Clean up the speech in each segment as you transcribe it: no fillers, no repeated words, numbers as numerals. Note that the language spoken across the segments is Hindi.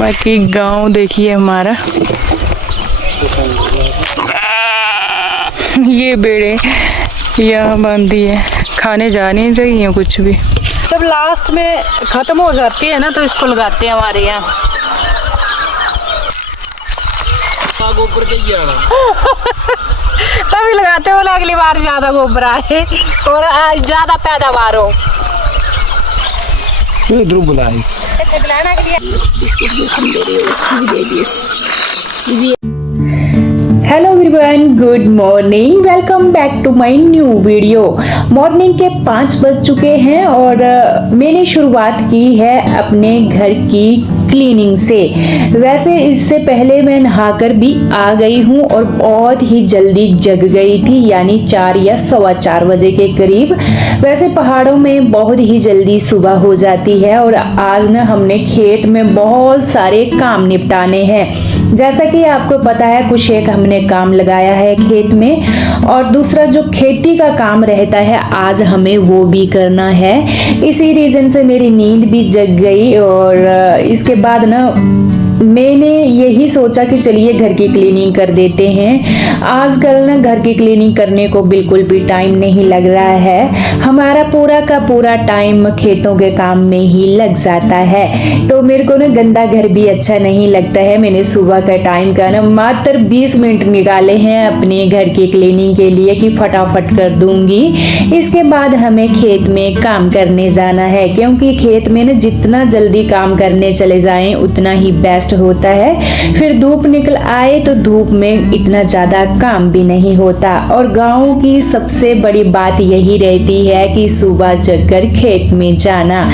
बाकी गांव देखिए हमारा। ये बेड़े यहाँ बांधी है, खाने जा नहीं रही है कुछ भी। जब लास्ट में खत्म हो जाती है ना तो इसको लगाते हैं हमारे यहाँ। गोबर के ही आना तभी लगाते हो, अगली बार ज्यादा गोबर आए और ज्यादा पैदावार हो। ध्रुव बुलाए hello everyone, good morning, welcome back to my new video. Morning के 5 बज चुके हैं और मैंने शुरुआत की है अपने घर की क्लीनिंग से। वैसे इससे पहले मैं नहाकर भी आ गई हूँ और बहुत ही जल्दी जग गई थी, यानी 4 या 4:15 बजे के करीब। वैसे पहाड़ों में बहुत ही जल्दी सुबह हो जाती है और आज ना हमने खेत में बहुत सारे काम निपटाने हैं। जैसा कि आपको पता है, कुछ एक हमने काम लगाया है खेत में और दूसरा जो खेती का काम रहता है आज हमें वो भी करना है। इसी रीजन से मेरी नींद भी जग गई और इसके बाद ना मैंने यही सोचा कि चलिए घर की क्लीनिंग कर देते हैं। आजकल ना घर की क्लीनिंग करने को बिल्कुल भी टाइम नहीं लग रहा है, हमारा पूरा का पूरा टाइम खेतों के काम में ही लग जाता है। तो मेरे को ना गंदा घर भी अच्छा नहीं लगता है। मैंने सुबह का टाइम का ना मात्र 20 मिनट निकाले हैं अपने घर की क्लीनिंग के लिए कि फटाफट कर दूंगी। इसके बाद हमें खेत में काम करने जाना है, क्योंकि खेत में ना जितना जल्दी काम करने चले जाएं उतना ही बेस्ट होता है। फिर धूप निकल आए तो धूप में इतना ज्यादा काम भी नहीं होता। और गाँव की सबसे बड़ी बात यही रहती है कि सुबह जगकर खेत में जाना।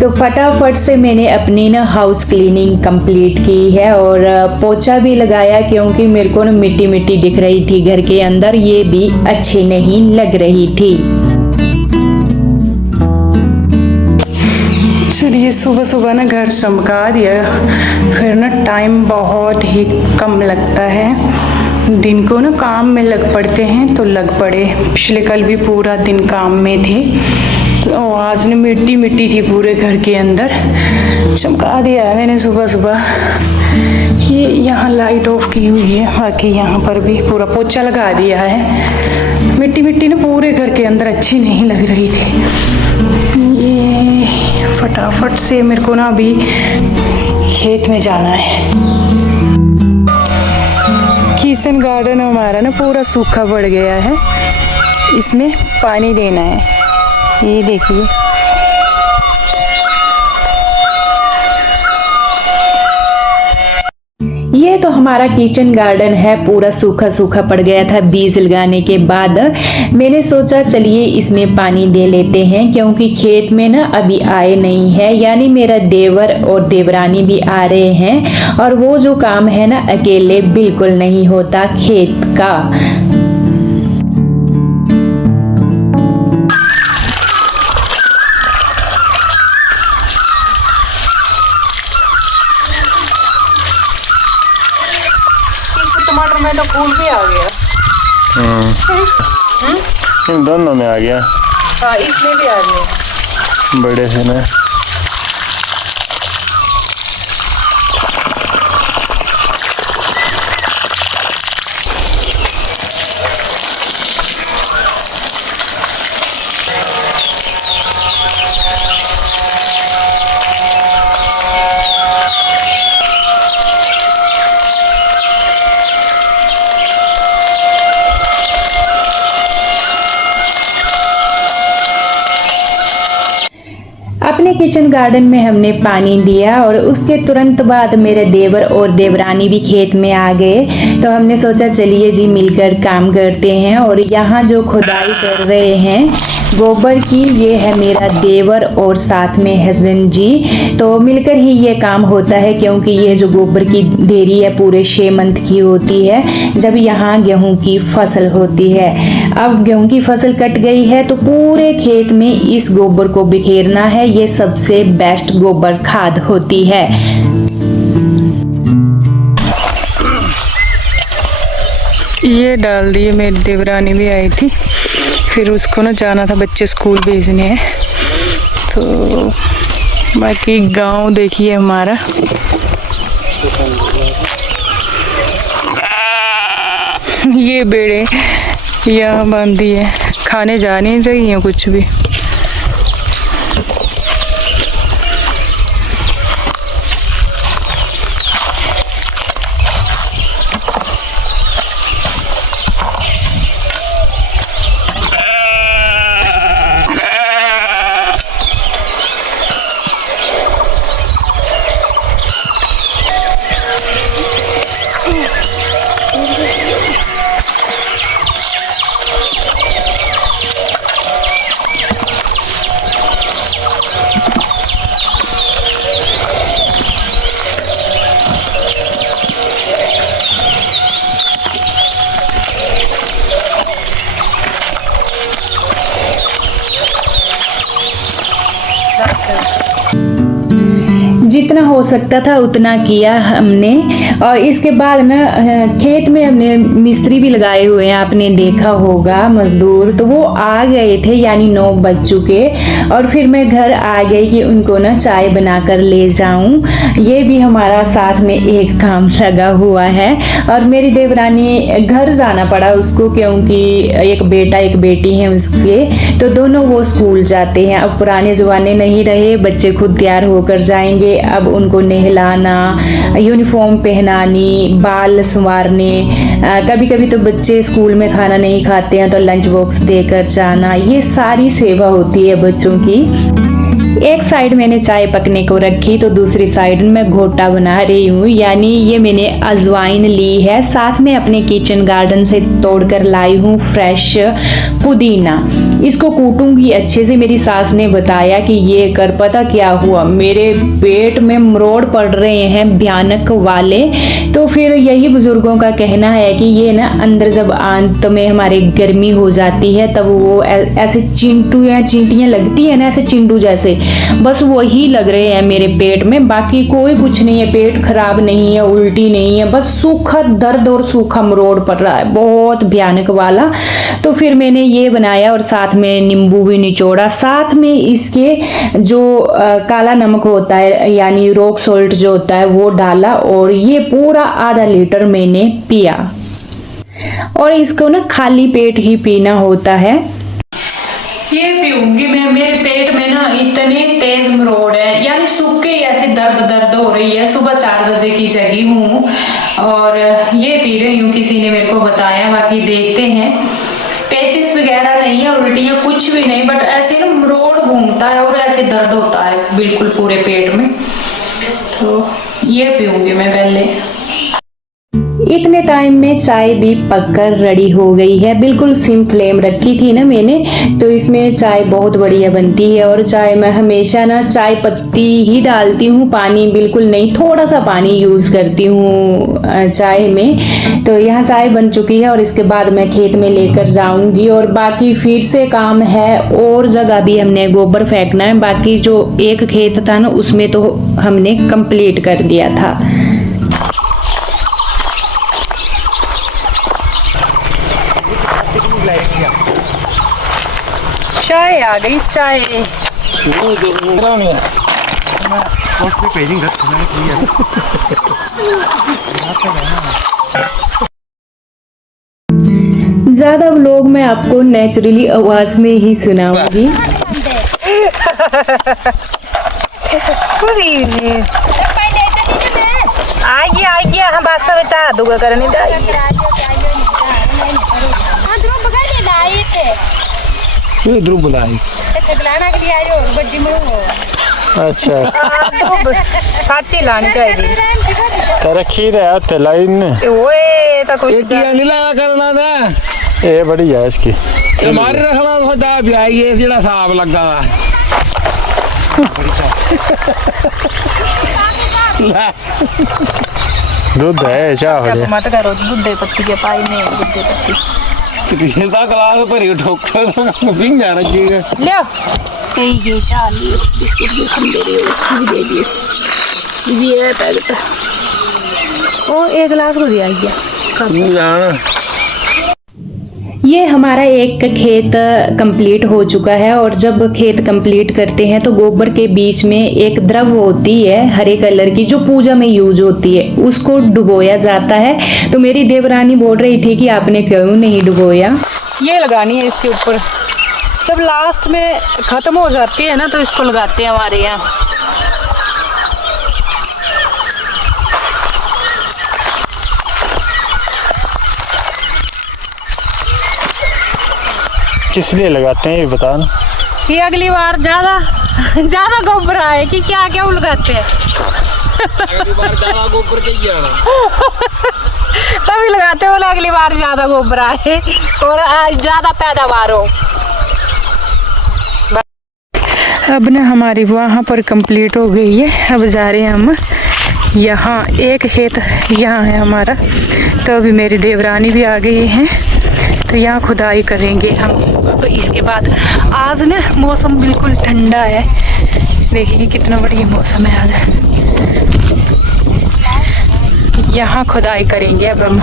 तो फटाफट से मैंने अपनी ना हाउस क्लीनिंग कंप्लीट की है और पोछा भी लगाया, क्योंकि मेरे को ना मिट्टी मिट्टी दिख रही थी घर के अंदर, ये भी अच्छी नहीं लग रही थी। चलिए सुबह सुबह ना घर चमका दिया, फिर ना टाइम बहुत ही कम लगता है। दिन को ना काम में लग पड़ते हैं तो लग पड़े। पिछले कल भी पूरा दिन काम में थे तो आज ना मिट्टी मिट्टी थी पूरे घर के अंदर। चमका दिया है मैंने सुबह सुबह। ये यहाँ लाइट ऑफ की हुई है, बाकी यहाँ पर भी पूरा पोछा लगा दिया है। मिट्टी मिट्टी ना पूरे घर के अंदर अच्छी नहीं लग रही थी। ये फटाफट से मेरे को ना अभी खेत में जाना है। किचन गार्डन हमारा ना पूरा सूखा पड़ गया है, इसमें पानी देना है। ये देखिए, ये तो हमारा किचन गार्डन है, पूरा सूखा सूखा पड़ गया था बीज लगाने के बाद। मैंने सोचा चलिए इसमें पानी दे लेते हैं, क्योंकि खेत में ना अभी आए नहीं है, यानी मेरा देवर और देवरानी भी आ रहे हैं और वो जो काम है ना अकेले बिल्कुल नहीं होता खेत का। टमाटर में तो फूल भी आ गया। इन दोनों में आ गया। हाँ, इसमें भी आ गया बड़े से ना। अपने किचन गार्डन में हमने पानी दिया और उसके तुरंत बाद मेरे देवर और देवरानी भी खेत में आ गए। तो हमने सोचा चलिए जी मिलकर काम करते हैं। और यहाँ जो खुदाई कर रहे हैं गोबर की, ये है मेरा देवर और साथ में हस्बैंड जी। तो मिलकर ही ये काम होता है, क्योंकि ये जो गोबर की ढेरी है पूरे 6 मंथ की होती है, जब यहाँ गेहूं की फसल होती है। अब गेहूं की फसल कट गई है तो पूरे खेत में इस गोबर को बिखेरना है। ये सबसे बेस्ट गोबर खाद होती है। ये डाल दिए, मेरी देवरानी भी आई थी, फिर उसको ना जाना था बच्चे स्कूल भेजने हैं। तो बाकी गांव देखिए हमारा। ये बेड़े यहाँ बांधी है, खाने जा नहीं रही हैं कुछ भी। जितना हो सकता था उतना किया हमने। और इसके बाद ना खेत में हमने मिस्त्री भी लगाए हुए हैं, आपने देखा होगा मजदूर, तो वो आ गए थे, यानी 9 बज चुके। और फिर मैं घर आ गई कि उनको ना चाय बनाकर ले जाऊं। ये भी हमारा साथ में एक काम लगा हुआ है। और मेरी देवरानी घर जाना पड़ा उसको, क्योंकि एक बेटा एक बेटी है उसके, तो दोनों वो स्कूल जाते हैं। अब पुराने ज़माने नहीं रहे, बच्चे खुद तैयार होकर जाएंगे। अब उनको नहलाना, यूनिफॉर्म पहनानी, बाल संवारने, कभी कभी तो बच्चे स्कूल में खाना नहीं खाते हैं तो लंच बॉक्स देकर जाना, ये सारी सेवा होती है बच्चों की। एक साइड मैंने चाय पकने को रखी तो दूसरी साइड में घोटा बना रही हूँ, यानी ये मैंने अजवाइन ली है, साथ में अपने किचन गार्डन से तोड़कर लाई हूँ फ्रेश पुदीना। इसको कूटूंगी अच्छे से। मेरी सास ने बताया कि ये कर, पता क्या हुआ, मेरे पेट में मरोड़ पड़ रहे हैं भयानक वाले। तो फिर यही बुजुर्गों का कहना है कि ये ना अंदर जब अंत में हमारे गर्मी हो जाती है तब वो ऐसे चिंटू या चींटियां लगती है ना, ऐसे चिंटू जैसे, बस वही लग रहे हैं मेरे पेट में। बाकी कोई कुछ नहीं है, पेट खराब नहीं है, उल्टी नहीं है, बस सूखा दर्द और सूखा मरोड़ पड़ रहा है, बहुत भयानक वाला। तो फिर मैंने ये बनाया और साथ में नींबू भी निचोड़ा, साथ में इसके जो काला नमक होता है यानी रॉक सॉल्ट जो होता है वो डाला, और ये पूरा आधा लीटर मैंने पिया। और इसको ना खाली पेट ही पीना होता है। ये पीऊंगी मैं। मेरे पेट में ना इतने तेज मरोड़ है, यानी सूखे ऐसे दर्द हो रही है। सुबह 4 बजे की जगी हूँ और ये पी रही हूँ, किसी ने मेरे को बताया। बाकी देखते हैं, पेचिस वगैरह नहीं है, उल्टियाँ कुछ भी नहीं, बट ऐसे ना मरोड़ घूमता है और ऐसे दर्द होता है बिल्कुल पूरे पेट में। तो ये पीऊंगी मैं पहले। इतने टाइम में चाय भी पककर रेडी हो गई है। बिल्कुल सिम फ्लेम रखी थी ना मैंने, तो इसमें चाय बहुत बढ़िया बनती है। और चाय मैं हमेशा ना चाय पत्ती ही डालती हूँ, पानी बिल्कुल नहीं, थोड़ा सा पानी यूज़ करती हूँ चाय में। तो यहाँ चाय बन चुकी है और इसके बाद मैं खेत में लेकर जाऊँगी। और बाकी फिर से काम है, और जगह भी हमने गोबर फेंकना है। बाकी जो एक खेत था ना उसमें तो हमने कंप्लीट कर दिया था। चाय आ गई, चाय। ज्यादा व्लॉग मैं आपको नेचुरली आवाज में ही सुनाऊंगी। आइए हम बात सब चाह दूंगा करने इधर बुलाई। अच्छा साची लानी चाहिए। तेरा खीर है उत्ते लाई ने ओए तो कुछ नहीं लाया करना था। ये बड़ी है इसकी, हमारे रखना थोड़ा ब्याह ये जेड़ा साफ लगदा वा। दूध है चाह हो गया मत करो, दूध पत्ती के पाई में दूध पत्ती तीसरा क्लास पर ही ठोकर तो पिंग जा रही है। ले ये चाह लियो, बिस्कुट भी हम दे रहे हो, भी दे दिए। ये पैकेट ओ 1 गिलास को दिया गया। ये हमारा एक खेत कंप्लीट हो चुका है और जब खेत कंप्लीट करते हैं तो गोबर के बीच में एक द्रव होती है हरे कलर की जो पूजा में यूज होती है, उसको डुबोया जाता है। तो मेरी देवरानी बोल रही थी कि आपने क्यों नहीं डुबोया। ये लगानी है इसके ऊपर, जब लास्ट में खत्म हो जाती है ना तो इसको लगाते हैं हमारे यहाँ। किस लिए लगाते हैं ये बता ना। कि अगली बार ज्यादा ज्यादा गोबर आए कि क्या क्या लगाते हैं। अगली बार ज्यादा गोबर के ही आना। तभी लगाते हो, अगली बार ज्यादा गोबर आए और ज्यादा पैदावार हो। अब ना हमारी वहाँ पर कंप्लीट हो गई है, अब जा रहे हैं हम यहाँ। एक खेत यहाँ है हमारा, तो अभी मेरी देवरानी भी आ गई है, तो यहाँ खुदाई करेंगे हम। अब इसके बाद आज ना मौसम बिल्कुल ठंडा है, देखिए कितना बढ़िया मौसम है आज। यहाँ खुदाई करेंगे अब हम।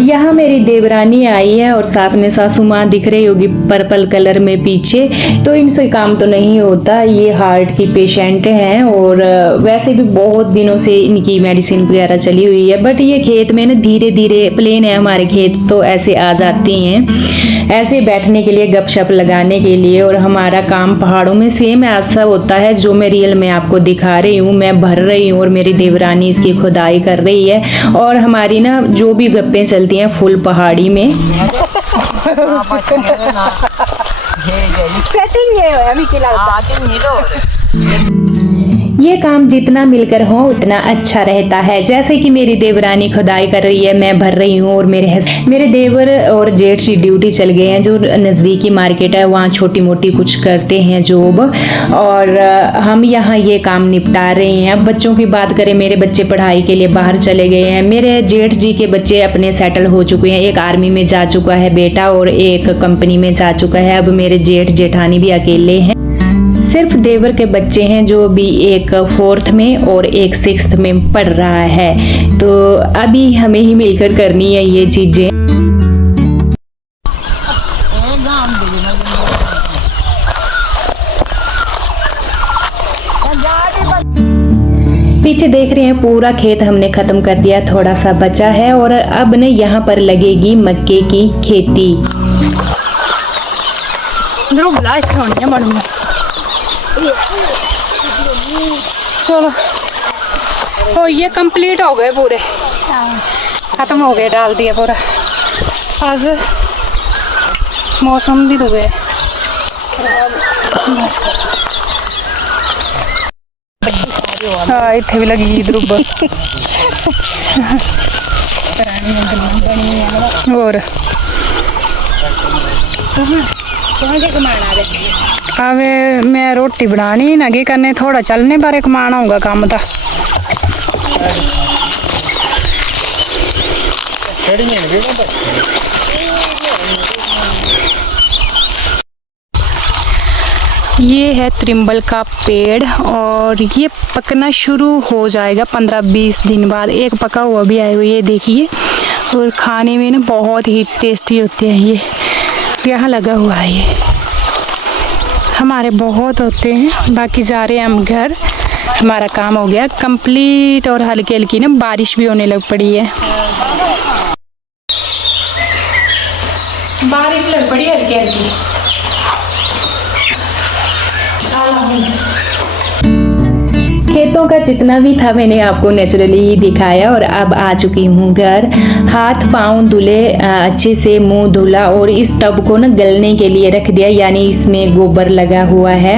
यहाँ मेरी देवरानी आई है और साथ में सासू माँ दिख रही होगी पर्पल कलर में पीछे। तो इनसे काम तो नहीं होता, ये हार्ट की पेशेंट हैं और वैसे भी बहुत दिनों से इनकी मेडिसिन वगैरह चली हुई है। बट ये खेत में ना धीरे धीरे, प्लेन है हमारे खेत तो ऐसे आ जाती हैं ऐसे बैठने के लिए, गपशप लगाने के लिए। और हमारा काम पहाड़ों में सेम ऐसा होता है जो मैं रियल में आपको दिखा रही हूँ। मैं भर रही हूँ और मेरी देवरानी इसकी खुदाई कर रही है। और हमारी ना जो भी गप्पें चलती हैं फुल पहाड़ी में। ये काम जितना मिलकर हो उतना अच्छा रहता है। जैसे कि मेरी देवरानी खुदाई कर रही है, मैं भर रही हूँ और मेरे देवर और जेठ जी ड्यूटी चल गए हैं, जो नज़दीकी मार्केट है वहाँ छोटी मोटी कुछ करते हैं जॉब। और हम यहाँ ये काम निपटा रहे हैं। अब बच्चों की बात करें, मेरे बच्चे पढ़ाई के लिए बाहर चले गए हैं। मेरे जेठ जी के बच्चे अपने सेटल हो चुके हैं, एक आर्मी में जा चुका है बेटा और एक कंपनी में जा चुका है। अब मेरे जेठ जेठानी भी अकेले हैं। सिर्फ देवर के बच्चे हैं, जो भी एक 4th में और एक 6th में पढ़ रहा है। तो अभी हमें ही मिलकर करनी है ये चीजें। पीछे देख रहे हैं पूरा खेत हमने खत्म कर दिया, थोड़ा सा बचा है। और अब न यहाँ पर लगेगी मक्के की खेती। चलो, तो ये कंप्लीट हो गए पूरे, खत्म हो गए, डाल दिया पूरा। आज मौसम भी तो गए बस। हाँ, इतने भी लगी द्रुब और अब मैं रोटी बनानी ना, करने थोड़ा चलने बारे कमाना होगा काम था। ये है त्रिम्बल का पेड़ और ये पकना शुरू हो जाएगा 15-20 दिन बाद। एक पका हुआ भी आया हुआ, ये देखिए। और खाने में ना बहुत ही टेस्टी होते हैं ये। यहाँ लगा हुआ है, ये हमारे बहुत होते हैं। बाकी जा रहे हैं हम घर, हमारा काम हो गया कंप्लीट। और हल्की हल्की ना बारिश भी होने लग पड़ी है, बारिश लग पड़ी हल्की हल्की। खेतों का जितना भी था मैंने आपको नेचुरली ही दिखाया। और अब आ चुकी हूँ घर। हाथ पांव धुले, अच्छे से मुंह धुला और इस टब को ना गलने के लिए रख दिया, यानी इसमें गोबर लगा हुआ है।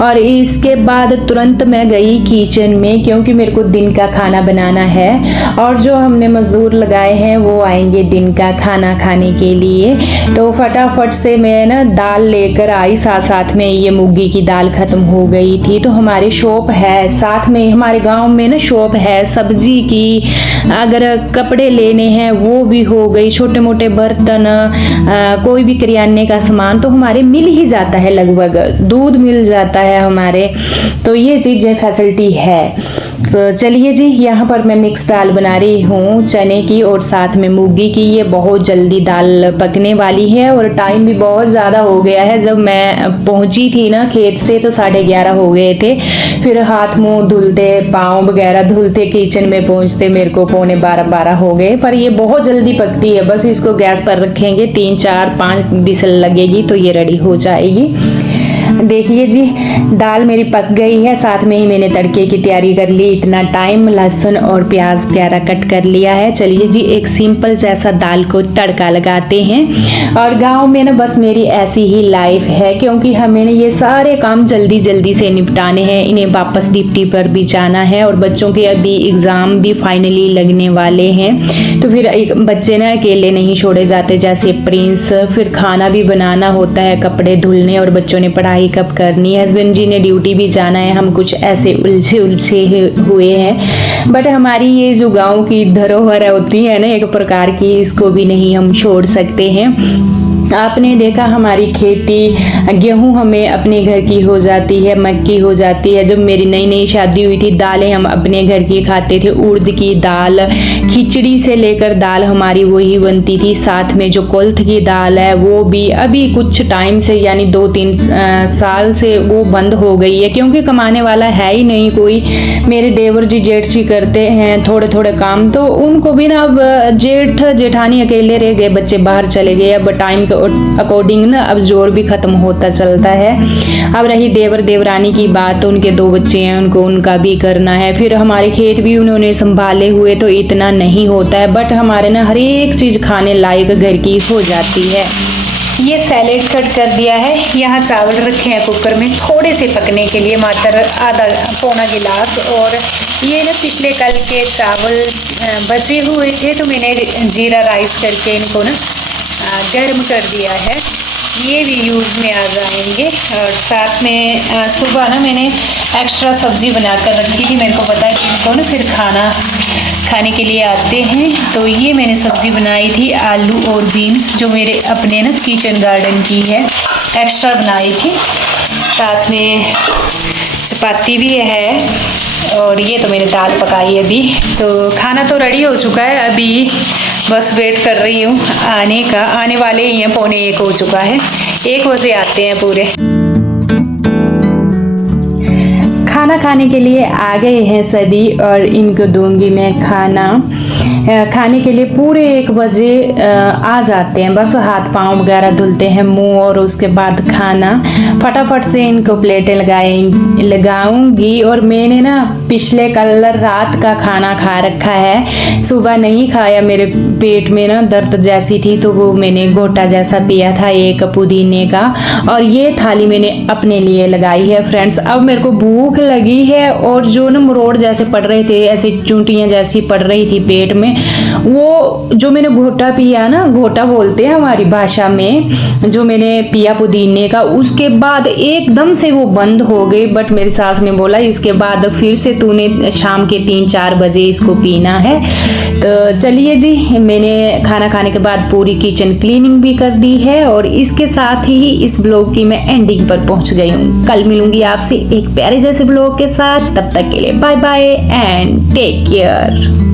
और इसके बाद तुरंत मैं गई किचन में, क्योंकि मेरे को दिन का खाना बनाना है। और जो हमने मजदूर लगाए हैं वो आएंगे दिन का खाना खाने के लिए। तो फटाफट से मैं ना दाल लेकर आई, साथ साथ में ये मूंगी की दाल खत्म हो गई थी। तो हमारी शॉप है साथ में नहीं, हमारे गांव में ना शॉप है सब्जी की, अगर कपड़े लेने हैं वो भी हो गई, छोटे मोटे बर्तन, कोई भी किराने का सामान तो हमारे मिल ही जाता है, लगभग दूध मिल जाता है हमारे, तो ये चीज़ें फैसिलिटी है। तो चलिए जी, यहाँ पर मैं मिक्स दाल बना रही हूँ चने की और साथ में मूंगी की। ये बहुत जल्दी दाल पकने वाली है और टाइम भी बहुत ज़्यादा हो गया है। जब मैं पहुँची थी ना खेत से तो 11:30 हो गए थे, फिर हाथ मुंह धुलते, पाँव वगैरह धुलते, किचन में पहुँचते मेरे को 11:45 हो गए। पर ये बहुत जल्दी पकती है, बस इसको गैस पर रखेंगे, 3 4 5 विसल लगेगी तो ये रेडी हो जाएगी। देखिए जी, दाल मेरी पक गई है, साथ में ही मैंने तड़के की तैयारी कर ली। इतना टाइम लहसुन और प्याज प्यारा कट कर लिया है। चलिए जी, एक सिंपल जैसा दाल को तड़का लगाते हैं। और गांव में ना बस मेरी ऐसी ही लाइफ है, क्योंकि हमें ना ये सारे काम जल्दी जल्दी से निपटाने हैं, इन्हें वापस ड्यूटी पर भी जाना है और बच्चों के अभी एग्ज़ाम भी फाइनली लगने वाले हैं, तो फिर एक बच्चे ना अकेले नहीं छोड़े जाते, जैसे प्रिंस। फिर खाना भी बनाना होता है, कपड़े धुलने और बच्चों ने पढ़ाई कब करनी है, हस्बैंड जी ने ड्यूटी भी जाना है, हम कुछ ऐसे उलझे हुए हैं। बट हमारी ये जो गांव की धरोहर होती है ना एक प्रकार की, इसको भी नहीं हम छोड़ सकते हैं। आपने देखा हमारी खेती, गेहूं हमें अपने घर की हो जाती है, मक्की हो जाती है। जब मेरी नई नई शादी हुई थी, दालें हम अपने घर की खाते थे, उड़द की दाल, खिचड़ी से लेकर दाल हमारी वही बनती थी। साथ में जो कोल्थ की दाल है वो भी अभी कुछ टाइम से, यानी 2-3 साल से वो बंद हो गई है, क्योंकि कमाने वाला है ही नहीं कोई। मेरे देवर जी जेठ जी करते हैं थोड़े थोड़े काम, तो उनको भी ना अब जेठ जेठानी अकेले रह गए, बच्चे बाहर चले गए। अब टाइम के अकॉर्डिंग ना अब जोर भी खत्म होता चलता है। अब रही देवर देवरानी की बात, तो उनके 2 बच्चे हैं, उनको उनका भी करना है। फिर हमारे खेत भी उन्होंने संभाले हुए, तो इतना नहीं होता है। बट हमारे ना हर एक चीज़ खाने लायक घर की हो जाती है। ये सैलेड कट कर दिया है, यहाँ चावल रखे हैं कुकर में थोड़े से पकने के लिए, मात्र आधा पौना गिलास। और ये ना पिछले कल के चावल बचे हुए थे, तो मैंने जीरा राइस करके इनको ना गर्म कर दिया है, ये भी यूज़ में आ जाएंगे। और साथ में सुबह ना मैंने एक्स्ट्रा सब्ज़ी बनाकर रखी थी, मेरे को पता है कि इनको ना फिर खाने के लिए आते हैं, तो ये मैंने सब्ज़ी बनाई थी आलू और बीन्स, जो मेरे अपने ना किचन गार्डन की है, एक्स्ट्रा बनाई थी। साथ में चपाती भी है, और ये तो मैंने दाल पकाई अभी। तो खाना तो रेडी हो चुका है, अभी बस वेट कर रही हूँ आने का। आने वाले ही हैं, 12:45 हो चुका है, 1 बजे आते हैं पूरे। खाना खाने के लिए आ गए हैं सभी, और इनको दूंगी मैं खाना। खाने के लिए पूरे 1 बजे आ जाते हैं, बस हाथ पाँव वगैरह धुलते हैं, मुंह, और उसके बाद खाना फटाफट से इनको प्लेटें लगाऊंगी। और मैंने ना पिछले कल रात का खाना खा रखा है, सुबह नहीं खाया, मेरे पेट में ना दर्द जैसी थी, तो वो मैंने घोटा जैसा पिया था 1 पुदीने का। और ये थाली मैंने अपने लिए लगाई है फ्रेंड्स। अब मेरे को भूख लगी है, और जो ना मरोड़ जैसे पड़ रहे थे, ऐसी चूंटियाँ जैसी पड़ रही थी पेट में, वो जो मैंने घोटा पिया ना, घोटा बोलते हैं हमारी भाषा में, जो मैंने पिया पुदीने का, उसके बाद एकदम से वो बंद हो गई। बट मेरी सास ने बोला इसके बाद फिर से तूने शाम के 3-4 बजे इसको पीना है। तो चलिए जी, मैंने खाना खाने के बाद पूरी किचन क्लीनिंग भी कर दी है, और इसके साथ ही इस ब्लॉग की मैं एंडिंग पर पहुंच गई हूँ। कल मिलूंगी आपसे एक प्यारे जैसे ब्लॉग के साथ, तब तक के लिए bye bye and take care.